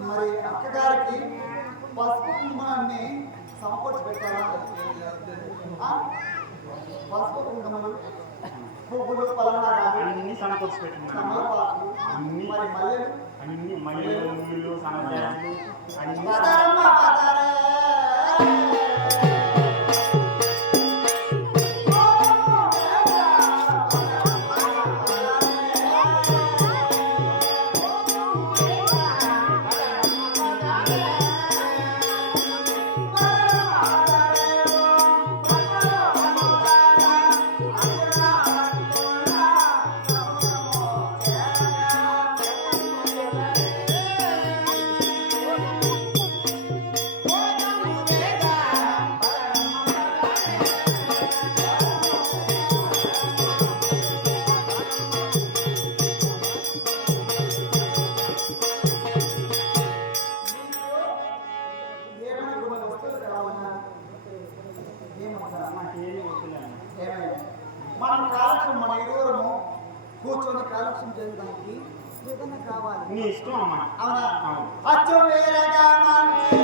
మరి అక్కగారికి పసుపు కుంకుమాన్ని సమకూర్చి పెట్టాలా? పసుపు కుంకుమలు, పువ్వులు, పలహారాలు అన్ని సమకూర్చి పెట్టినాను. మరి మల్లెలు అన్ని మల్లెలు, ముళ్ళు, సన్నజాజులు అన్ని మనం కాలక్షం మన ఇరువురము కూర్చొని కాలక్షం చేయడానికి ఏదైనా కావాలి. నీ ఇష్టం అమ్మా. అవునా? అచ్చం వేరగా మంచి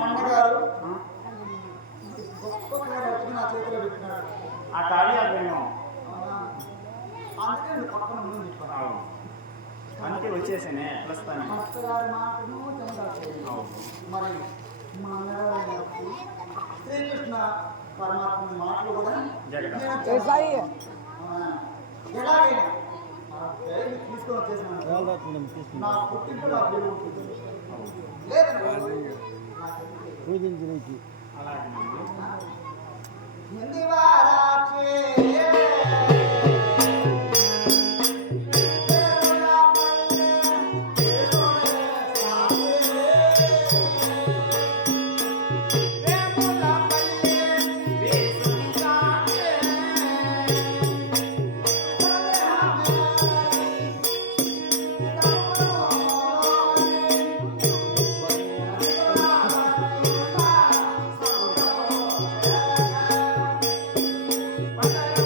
అన్నగారు గొప్ప కార్యాలకి నా చేతిలో పెట్టినాడు. ఆ కార్యాలు అందుకే పక్కన ముందు పెట్టుకున్నాను. అందుకే వచ్చేసానే ప్రస్తుతాన్ని. భక్తగారి మాటను చెందాలి. మరి మా అన్నగారు శ్రీకృష్ణ పరమాత్మ మాటలు కూడా ఎలాగైనా తీసుకొని వచ్చేసాను. నా పుట్టింపులో అభివృద్ధి ఉంటుంది పూజించడానికి Bye.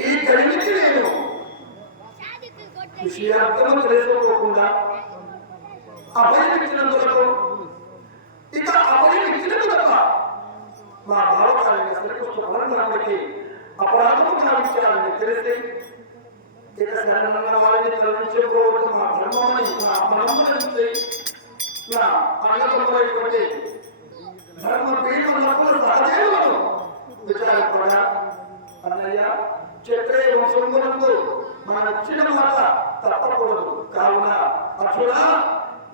ఈ కలిమికి నేను విషయార్థము తెలుసుకోకుండా అభయమిచ్చినందులకు ఇక అభయమిచ్చినది తప్ప మా భావకాలని శ్రీకృష్ణ పరంధాముడికి అపరాధము భావించాలని తెలిసి ఇక శరణన్న వారిని కరుణించుకోవడం మా ధర్మమని మా మనముని నా అన్నదమ్ములైనటువంటి ధర్మ పీఠములకు సహదేవులను విచారపడా అన్నయ్య క్షత్రియ వంశమునందు మన ఇచ్చిన మాట తప్పకూడదు కావున అర్జున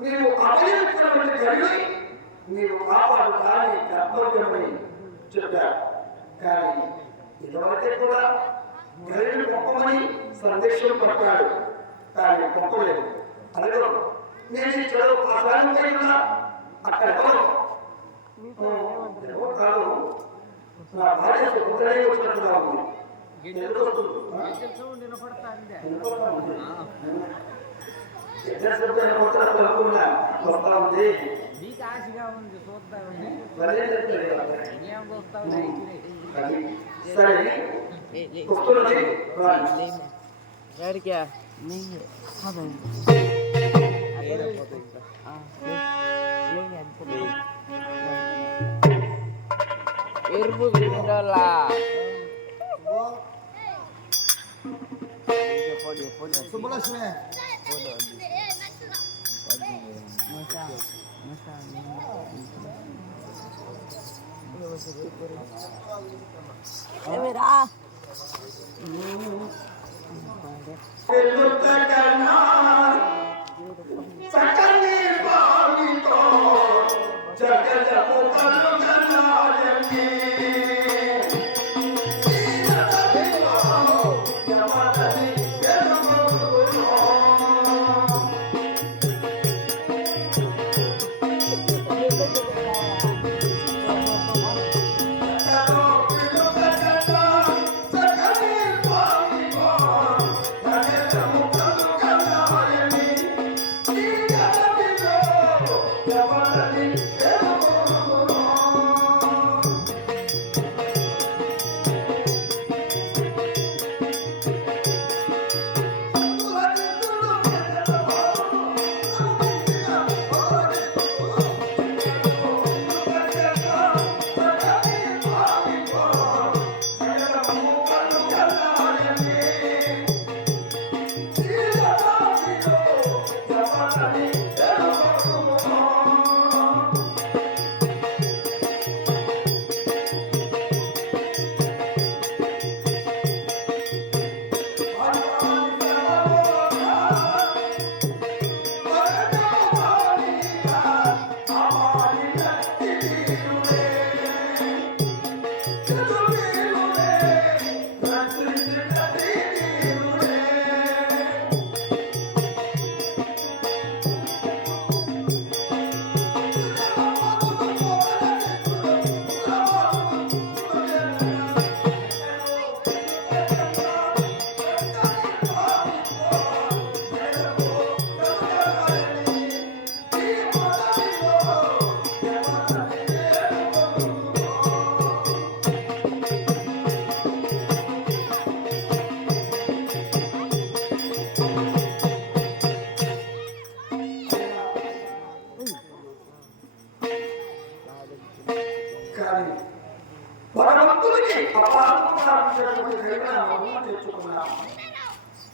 నీవు అభయించినటువంటి గడిని నీవు కాపాడు కానీ కర్తవ్యమని చెప్పారు. కానీ ఇదివరకే కూడా గడిని పంపమని సందేశం పంపాడు, కానీ పంపలేదు. అదిగో నేను ఈ చదువు ఆధారం చేయకుండా అక్కడ ఎవరు కాదు నా భార్య సుఖంగానే వచ్చినట్టుగా ఉంది. వస్తా ఉంది సరే వస్తున్నది సుబ్బలక్ష్మి Thank you.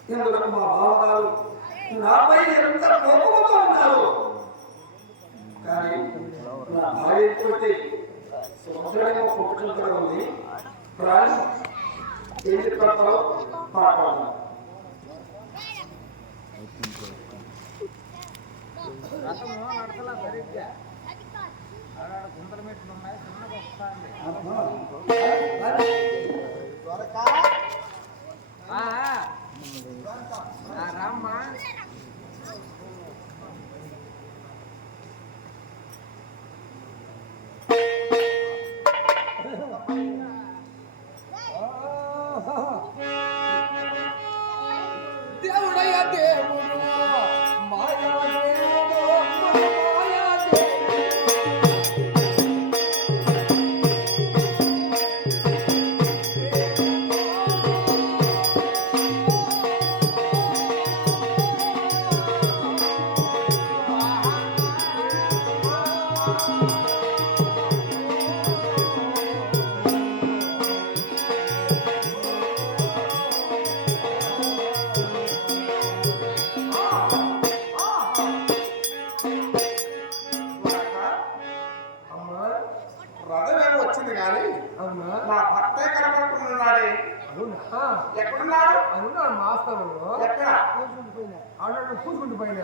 ఇందులో మా బావగారు నాపై ఎంత కోపంతో ఉన్నారు. కానీ నా భార్య పోతే సముద్రంలో పుట్టుకుంటూ ఉంది. ప్రాణం ఏం చెప్తారో మాట్లాడాలి. రామ్మా దేవుడయ్య దేవుడు మాయా దేవుడు మాయా రథమేమో వచ్చింది కానీ నా భర్తే కనబడుతున్నాడే. ఎక్కడున్నాడు? అవునా మాస్టర్ ఎక్కడ? కూర్చుండి పైన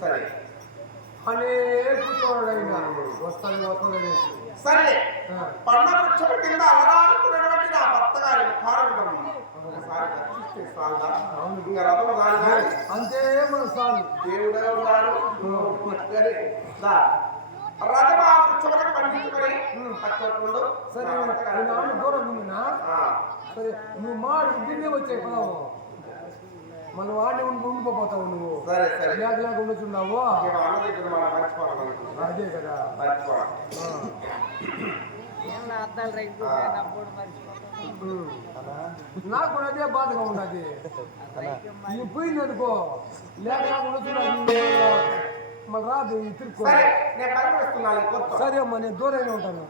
సరే అనే కూర్చోడు అయినా వస్తాను వస్తాను సరే పండ్ల వృక్షం కింద అలరాడుతున్నటువంటి నా భర్త గారి ముఖారం ఒకసారి దర్శిస్తే సాగుదా? ఇంకా రథం కాదు కానీ అంతే మన సార్ దేవుడే ఉన్నాడు. సరే రథం ఆ వృక్షములకు పండించుకొని అచ్చోట్లు. సరే దూరం ఉందినా సరే నువ్వు మాడు దిండి వచ్చే పదావు మన వాడిని ఉండిపోతావు నువ్వు. సరే సరే లేక లేక ఉండొచ్చున్నావు అదే కదా. నాకు కూడా అదే బాధగా ఉన్నది. నువ్వు పోయింది అనుకో లేక లేక ఉండొచ్చు మళ్ళీ రాదు తిరుగు. సరే అమ్మా నేను దూరంగా ఉంటాను.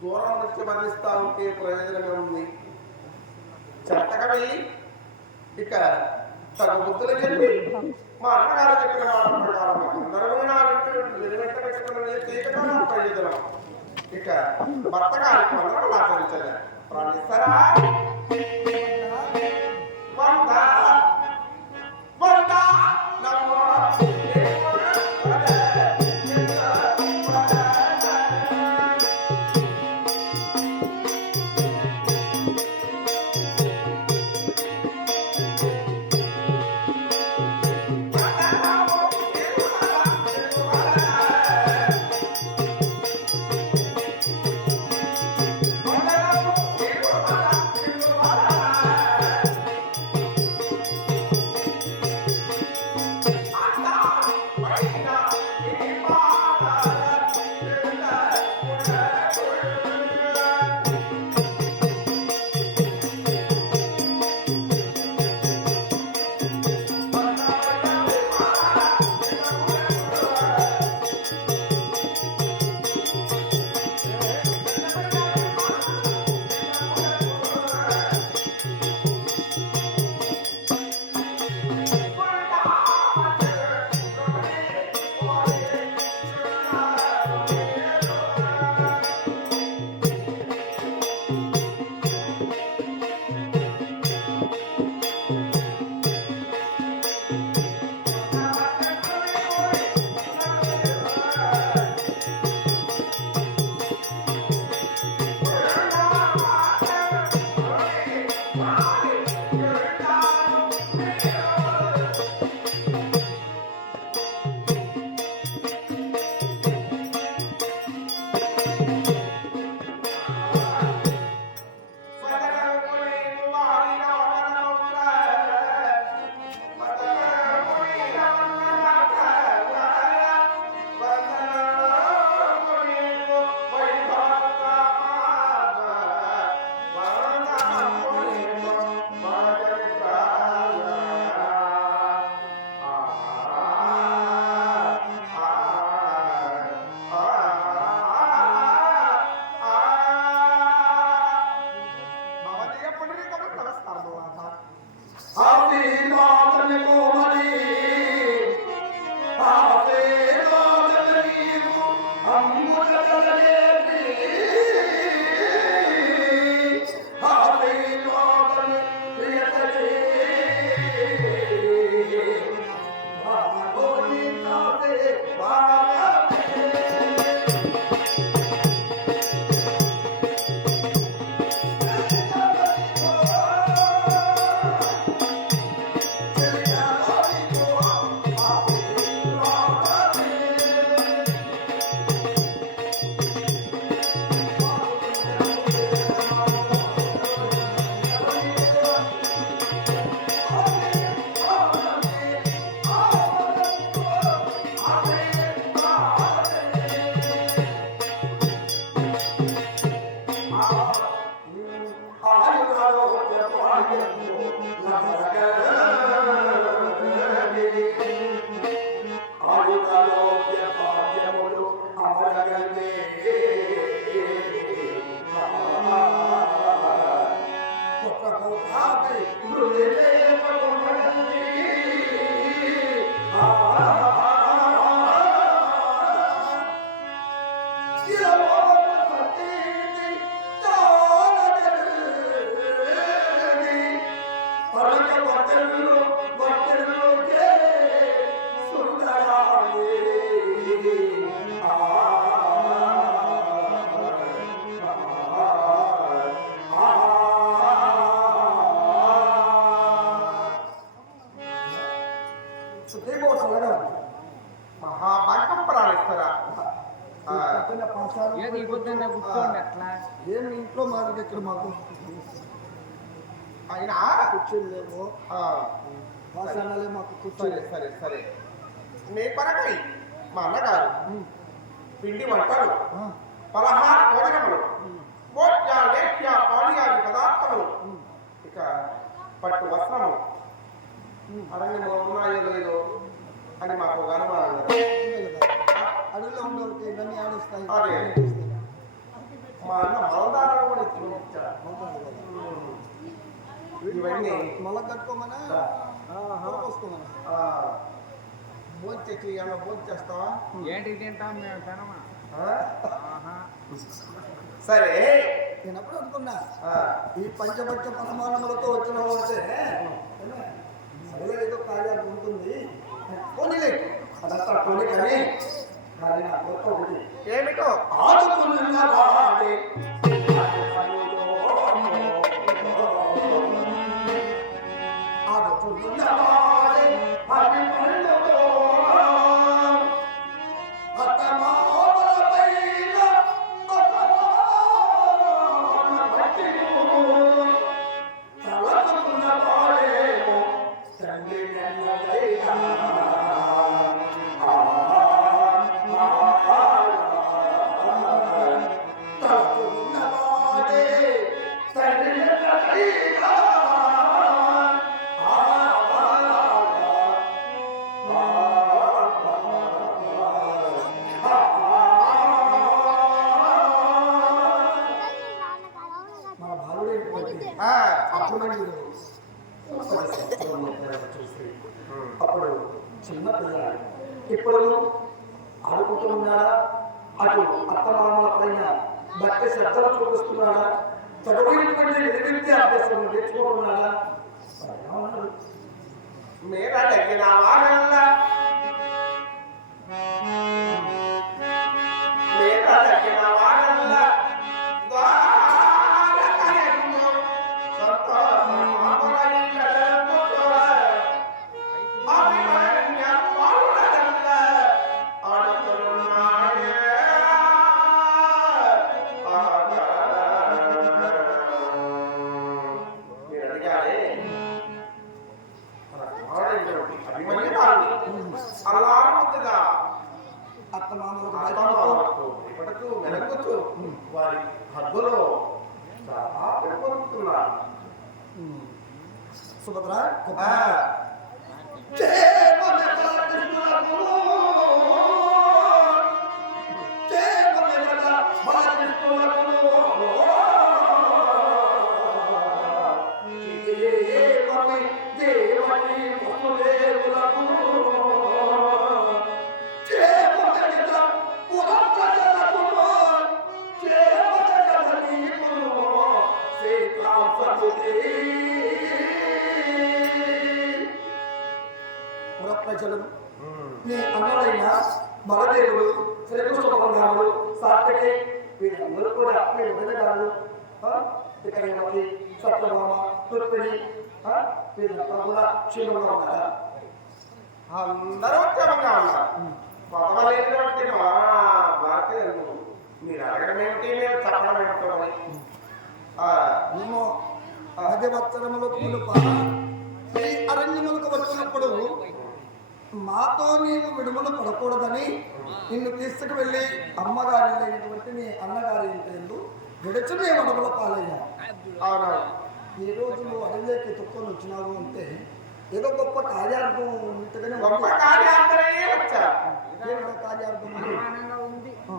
దూరం నుంచి మరణిస్తా ఉంటే ప్రయోజనమే ఉంది. చెత్తగా వెళ్ళి ఇక తన బుద్ధులు చెప్పి మా అన్నగారు చెప్పిన మాట ప్రకారం అందరూ ప్రయోజనం. ఇక భర్త గారికి అందరూ ఆచరించలే ప్రాణిస్తారా దీపం చల్లగా మహాభాగ్యం ప్రాణిస్తారా పొద్దున్న పాఠశాల ఏమి ఇంట్లో మాకు ఇక్కడ మాకు అయినా కూర్చొని లేవు పాఠశాలలే మాకు కూర్చోలే. సరే సరే నీ పరకై మా అన్నగారు పిండి వంటలు పలహార భోజనములు భోజ్య లేఖ్య పానీయాది పదార్థములు ఇక పట్టు వస్త్రము అరణ్యంలో ఉన్నాయో లేదో అని మాకు ఒక అనుమానం. అడవిలో ఉన్న వాళ్ళకి ఇవన్నీ ఆడిస్తాయి. అదే మా అన్న మలదారాలు కూడా ఇచ్చాడు. ఇవన్నీ మళ్ళా కట్టుకోమనా పోసుకోమనా భోజనం తెచ్చి ఏమన్నా భోజనం చేస్తావా? ఏంటి తింటాం మేము తినమా? సరే నేను అప్పుడు అనుకున్నా ఈ పంచపక్ష పరమాణములతో వచ్చిన అంటే సరే ఏదో కార్యాలు ఉంటుంది పోనీలే అదంతా పోనీ కానీ కానీ నా కొత్త ఒకటి ఏమిటో ఆడుకున్నవాడే ఆడుకున్నవాడే అది పండుగో అతమావలపైన అతమాన భక్తిలో తలచుకున్నవాడేమో తండ్రి నెల్లదైనా అప్పుడు చిన్న పిల్లలు ఇప్పుడు ఆడుకుంటూ ఉన్నారా? అటు అత్తమామల పైన భక్తి శ్రద్ధలు చూపిస్తున్నాడా? చదువుకున్నటువంటి విద్య అభ్యాసం నేర్చుకుంటున్నాడా? మేరా తగ్గిన వారల్లా మేరా తగ్గిన వారల్లా ద్వారకయందు సంతోషమాపరైనలముతో అభిమన్య పాడుదల్ల ఆడుతున్నాడే మీరు అడిగారే అలాగా అత్తమామలకు ఇప్పటికూ మెరుగుతూ వారి హద్దులో చాలా పెరుగుతున్నారు. సుభద్ర ప్రజలు నీ అన్నలైన బలదేవుడు శ్రీకృష్ణరాముడు సాత్వికి వీళ్ళందరూ కూడా మీరు వినగారు ఇకరేమతి సత్యభామ తుర్పిణి వీళ్ళంతా కూడా క్షీణంగా ఉన్నారా? అందరూ ఉత్తమంగా ఉన్నారు. పదవలేటువంటి మా భారతీయులు మీరు అడగడం ఏమిటి, మీరు చెప్పడం ఏమిటో మేము ఆదివత్సరములకు మునుప ఈ అరణ్యములకు వచ్చినప్పుడు మాతో నీవు విడుదల పడకూడదని నిన్ను తీసుకు వెళ్ళి అమ్మగారి అయినటువంటి నీ అన్నగారి ఇంటి విడిచి మేము అడుగుల పాలయ్యా. అవునవును. ఈ రోజు నువ్వు అడవిలోకి తొక్కుని వచ్చినావు అంటే ఏదో గొప్ప కార్యార్థం ఉన్నట్టుగానే గొప్ప కార్యార్థమే వచ్చారు. కార్యార్థం ఉంది. ఆ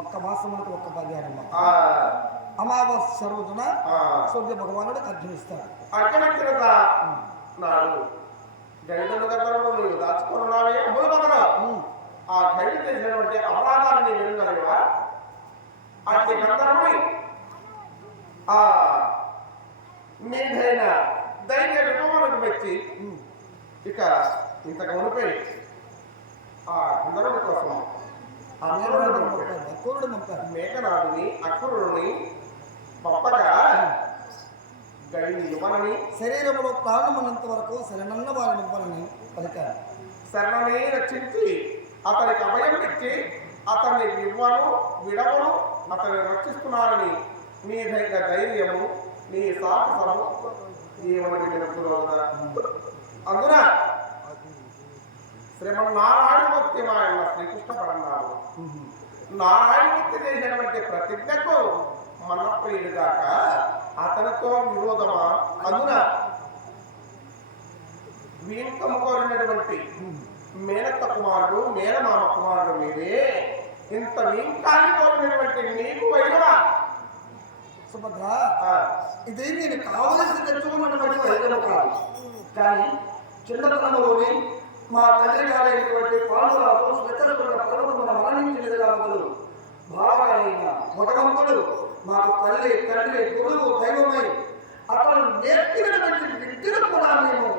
ఒక్క మాసం అంటే ఒక్క పర్యాయం అమావాస్య రోజున సూర్య భగవానుడు అర్జునిస్తాడు. అర్జునిస్తున్న నాడు గైడుల దగ్గర నువ్వు దాచుకున్నావే అమ్ముల బదులు ఆ గైడు చేసినటువంటి అపరాధాన్ని వినగలవా? అట్టి గంధర్వుని ఆ మీదైన ధైర్య విభవనకు మెచ్చి ఇక ఇంతకు మునిపై ఆ గంధర్వుని కోసం మేఘనాథుని అక్రూరుని పప్పగా గడిని ఇవ్వనని శరీరంలో ప్రాణమున్నంత వరకు శరణన్న వారిని ఇవ్వాలని పలికారు. శరణని రక్షించి అతనికి అభయం ఇచ్చి అతన్ని ఇవ్వను విడవను అతన్ని రక్షిస్తున్నారని నీ ధైర్యము నీ సాహసము అందున శ్రీమన్నారాయణమూర్తి ఆయన శ్రీకృష్ణ పరమాత్మ నారాయణమూర్తి చేసినటువంటి ప్రతిజ్ఞకు మనప్రియుడుగాక అతనితో విరోధమా? అందున వీంకము కోరినటువంటి మేనత్త కుమారుడు మేనమామ కుమారుడు మీరే ఇంత వీంకాన్ని కోరినటువంటి నీకు వైరవా? సుభద్ర, ఇది నేను కావలసి తెచ్చుకున్నటువంటి వైద్యం కాదు, కానీ చిన్నతనంలోని మా తండ్రి గారైనటువంటి పాండురాజు స్వచ్ఛకున్న పర్వతమున మరణించినదిగా మొదలు బావగారైన భగవంతుడు మాకు తల్లి తండ్రి గురువు దైవమై అతను నేర్పినటువంటి విద్యను కూడా మేము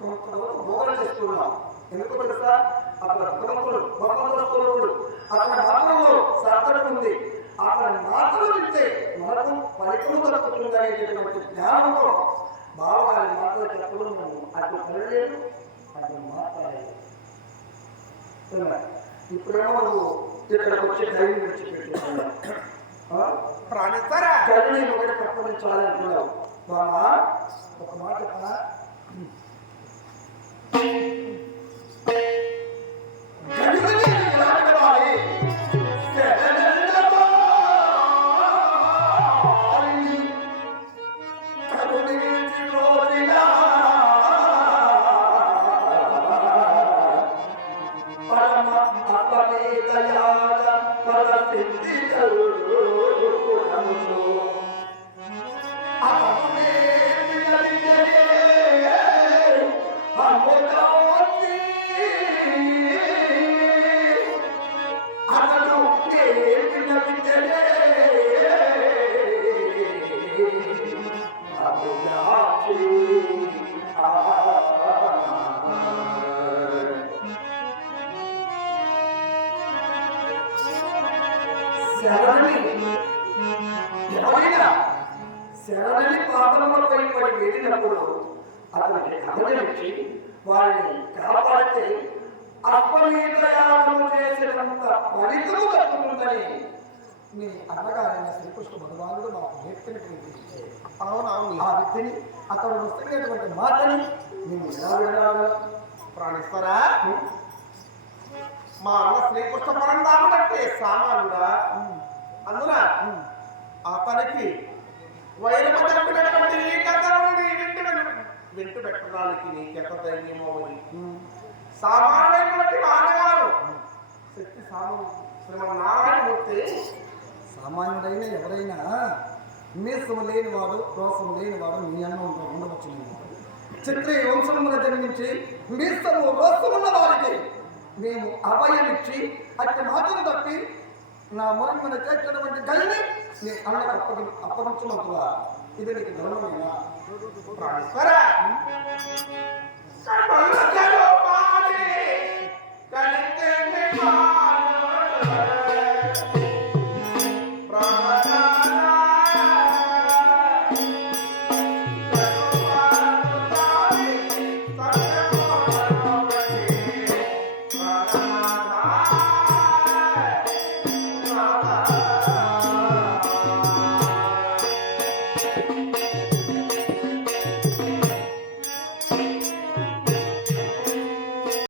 కొంతవరకు బోధన చేస్తున్నాం. ఎందుకు తెలుసా? అతను భగవంతుడు అతని మాటల్లో సార్థకం ఉంది. అతని మాటలు వింటే మనకు ఫలితము దక్కుతుంది అనేటటువంటి జ్ఞానంతో బావగారి మాటలు చెప్పడం అటు పనిలేదు, అటు మాట్లాడలేదు. ఇప్పుడేమో నువ్వు ఇక్కడికి వచ్చి ధైర్యం విడిచిపెట్టుకున్నావు, ప్రాణిస్తారా గడిని ఒకటి తప్పనించాలనుకున్నావు. బామా ఒక మాట చెప్పనా? శరణి పాదములపై పడి వేడినప్పుడు అతనికి అభయమిచ్చి వారిని కాపాడితే అశ్వమేధయాగము చేసినంత ఫలితము దక్కుతుందని మీ అన్నగారైన శ్రీకృష్ణ భగవానుడు మాకు నేర్పినటువంటి అవునవును. ఆ విద్యని అతడు వస్తున్నటువంటి మాటని మేము ఎలా వినాలి? ప్రాణిస్తారా? మా అన్న శ్రీకృష్ణ పరందాముడంటే సామానుడా? అందున అతనికి వైరము చంపినటువంటి ఈ గంధర్వుని వింటు పెట్టడానికి నీకెంత ధైర్యమో అని సామాన్యుడైనటువంటి మానగారు శక్తి శ్రీమన్నారాయణమూర్తి సామాన్యుడైన ఎవరైనా మీసము లేనివాడు దోషము లేనివాడు మీ అన్న ఉండవచ్చు. క్షత్రియ వంశమున జన్మించి మీసము రోసమున్న వారికి మేము అభయమిచ్చి అట్టి మాటలు తప్పి నా మొరటి మీద చేర్చినటువంటి గల్ని నీ అన్నకు అప్పగించమంటువా? ఇది నీకు ధర్మమేనా? ప్రాణిస్తారా? ప్రాణనాథ